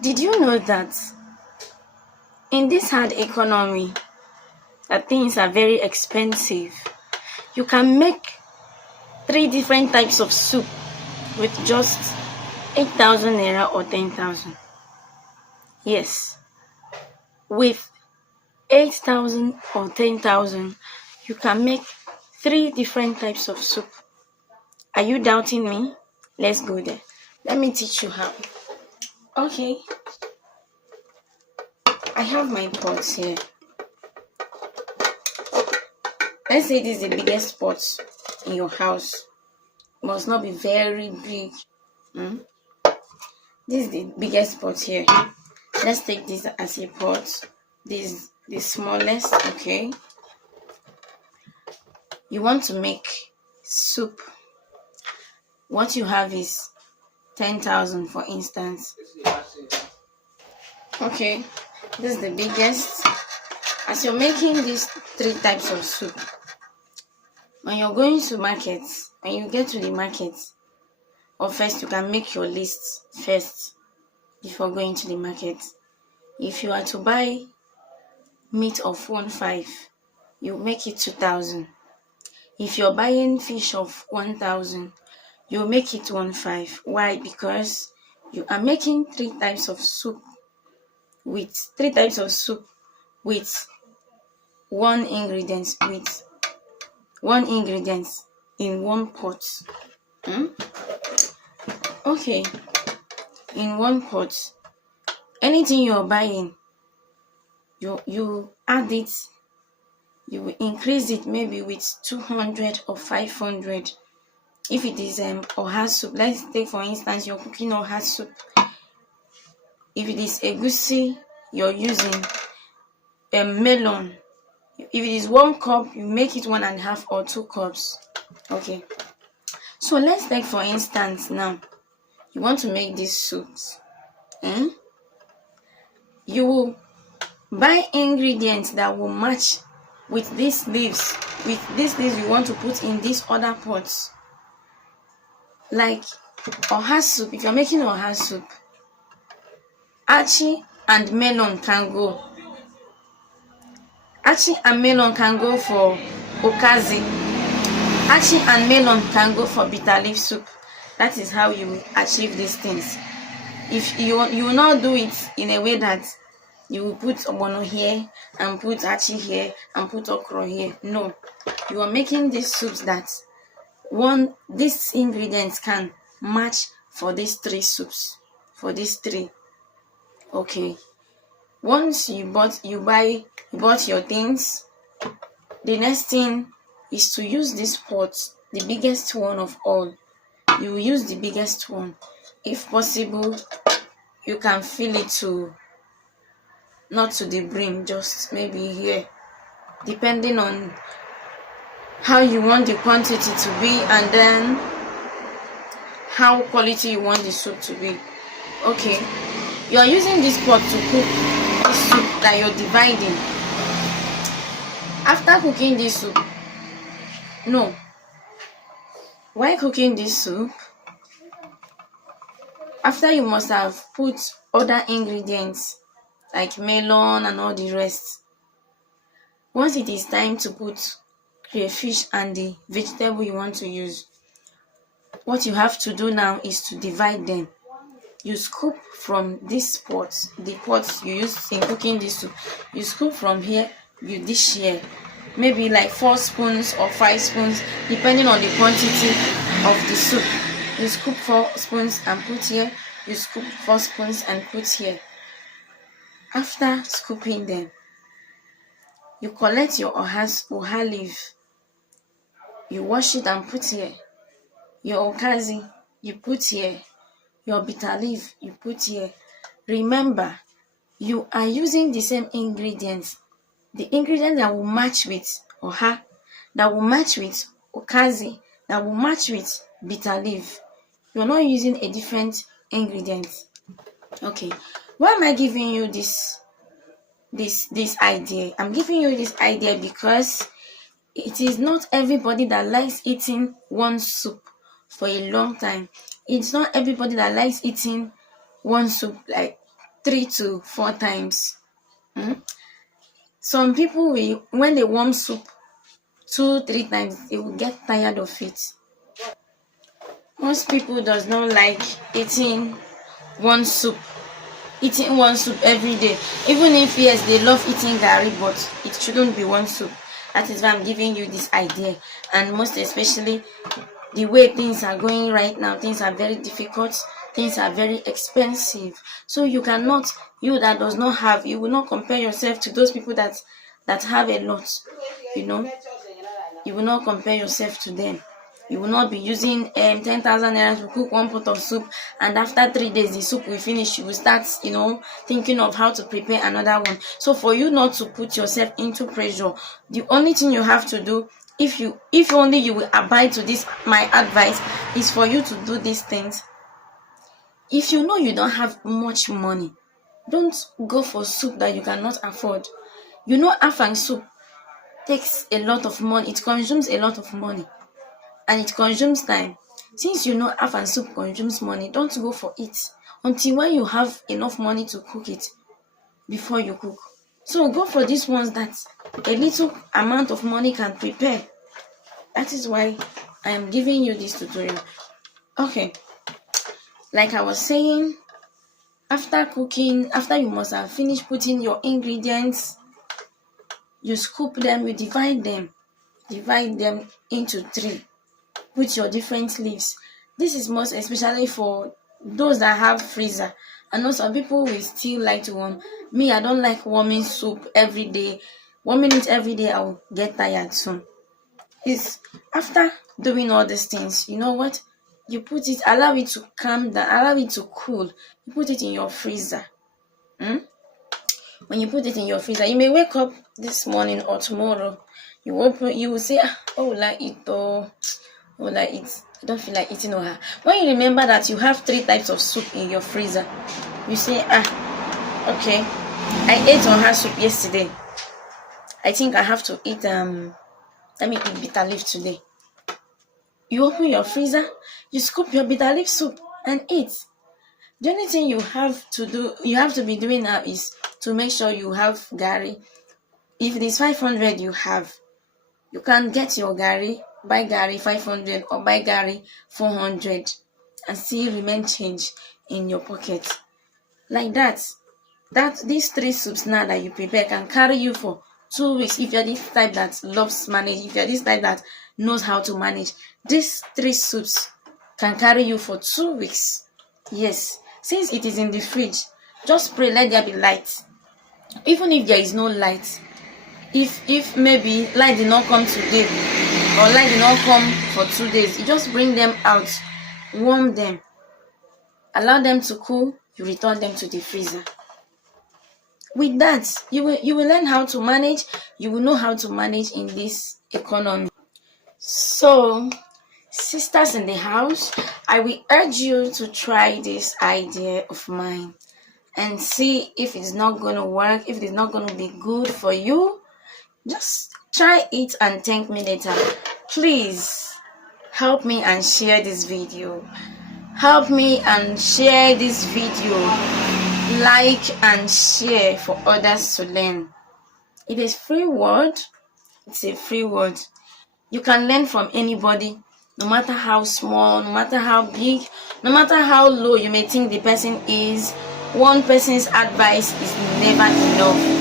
Did you know that in this hard economy, that things are very expensive, you can make 3 different types of soup with just 8,000 naira or 10,000? Yes, with 8,000 or 10,000, you can make 3 different types of soup. Are you doubting me? Let's go there. Let me teach you how. Okay, I have my pots here. Let's say this is the biggest pot in your house. It must not be very big. This is the biggest pot here. Let's take this as a pot. This is the smallest, okay? You want to make soup. What you have is 10,000, for instance. Okay, this is the biggest. As you're making these 3 types of soup, when you're going to market, when you get to the market, or first you can make your list first before going to the market. If you are to buy meat of 1.5, you make it 2,000. If you're buying fish of 1,000, you make it 1.5. Why? Because you are making 3 types of soup with 1 ingredient in one pot. Okay, in one pot. Anything you're buying, you add it, you will increase it maybe with 200 or 500. If it is oha soup, let's take for instance you're cooking oha soup. If it is egusi you're using melon, if it is 1 cup, you make it 1.5 or 2 cups. Okay, so let's take for instance now you want to make these soups. You will buy ingredients that will match with these leaves. With these leaves you want to put in these other pots. Like oha soup, if you're making oha soup, achi and melon can go. Achi and melon can go for okazi. Achi and melon can go for bitter leaf soup. That is how you will achieve these things. If you will not do it in a way that you will put ogbono here and put achi here and put okra here. No, you are making these soups that these ingredients can match for these 3 soups, for these 3. Okay, once you bought your things, the next thing is to use this pot, the biggest one of all. You will use the biggest one. If possible, you can fill it to not to the brim, just maybe here, depending on how you want the quantity to be and then how quality you want the soup to be. Okay, you are using this pot to cook the soup that you're dividing. After cooking this soup, while cooking this soup, after you must have put other ingredients like melon and all the rest. Once it is time to put crayfish and the vegetable you want to use, what you have to do now is to divide them. You scoop from this pot, the pot you use in cooking this soup. You scoop from here, you dish here, maybe like 4 spoons or 5 spoons, depending on the quantity of the soup. You scoop 4 spoons and put here. You scoop 4 spoons and put here. After scooping them, you collect your oha leaf. You wash it and put here. Your okazi, you put here. Your bitter leaf, you put here. Remember, you are using the same ingredients. The ingredients that will match with oha, that will match with okazi, that will match with bitter leaf. You're not using a different ingredient. Okay, why am I giving you this idea? I'm giving you this idea because it is not everybody that likes eating one soup for a long time. It's not everybody that likes eating one soup like 3 to 4 times. Some people will, when they warm soup 2-3 times, they will get tired of it. Most people does not like one soup eating one soup every day. Even if yes, they love eating garri, but it shouldn't be one soup. That is why I'm giving you this idea. And most especially the way things are going right now, things are very difficult, things are very expensive. So you cannot, you that does not have, you will not compare yourself to those people that have a lot. You will not compare yourself to them. You will not be using 10,000 naira to cook one pot of soup, and after 3 days the soup will finish. You will start thinking of how to prepare another one. So for you not to put yourself into pressure, the only thing you have to do, if only you will abide to this my advice, is for you to do these things. If you know you don't have much money, don't go for soup that you cannot afford. Afang soup takes a lot of money. It consumes a lot of money. And it consumes time. Since afang soup consumes money, don't go for it until when you have enough money to cook it before you cook. So go for these ones that a little amount of money can prepare. That is why I am giving you this tutorial. Okay, like I was saying, after cooking, after you must have finished putting your ingredients, you scoop them, you divide them into 3. Put your different leaves. This is most especially for those that have freezer. I know some people will still like to warm. Me, I don't like warming soup every day. Warming it every day, I will get tired soon. It's after doing all these things, you know what? You put it, allow it to calm down, allow it to cool. You put it in your freezer. When you put it in your freezer, you may wake up this morning or tomorrow. You will say, oh, like it or like it. I don't feel like eating oha. When you remember that you have 3 types of soup in your freezer, you say, okay, I ate oha soup yesterday. I think I have to eat let me eat bitter leaf today. You open your freezer, you scoop your bitter leaf soup and eat. The only thing you have to be doing now is to make sure you have garri. If it is 500 you have, you can get your garri, buy garri 500 or buy garri 400 and still remain change in your pocket. Like that these 3 soups now that you prepare can carry you for 2 weeks. If you're this type that loves manage, if you're this type that knows how to manage, these 3 soups can carry you for 2 weeks. Yes, since it is in the fridge, just pray let there be light. Even if there is no light, if maybe light did not come today or light did not come for 2 days, you just bring them out, warm them, allow them to cool, you return them to the freezer. With that, you will learn how to manage. You will know how to manage in this economy. So, sisters in the house, I will urge you to try this idea of mine and see if it's not going to work, if it's not going to be good for you. Just try it and thank me later. Please help me and share this video. Help me and share this video. Like and share for others to learn. It is free word. It's a free word. You can learn from anybody, no matter how small, no matter how big, no matter how low you may think the person is. One person's advice is never enough.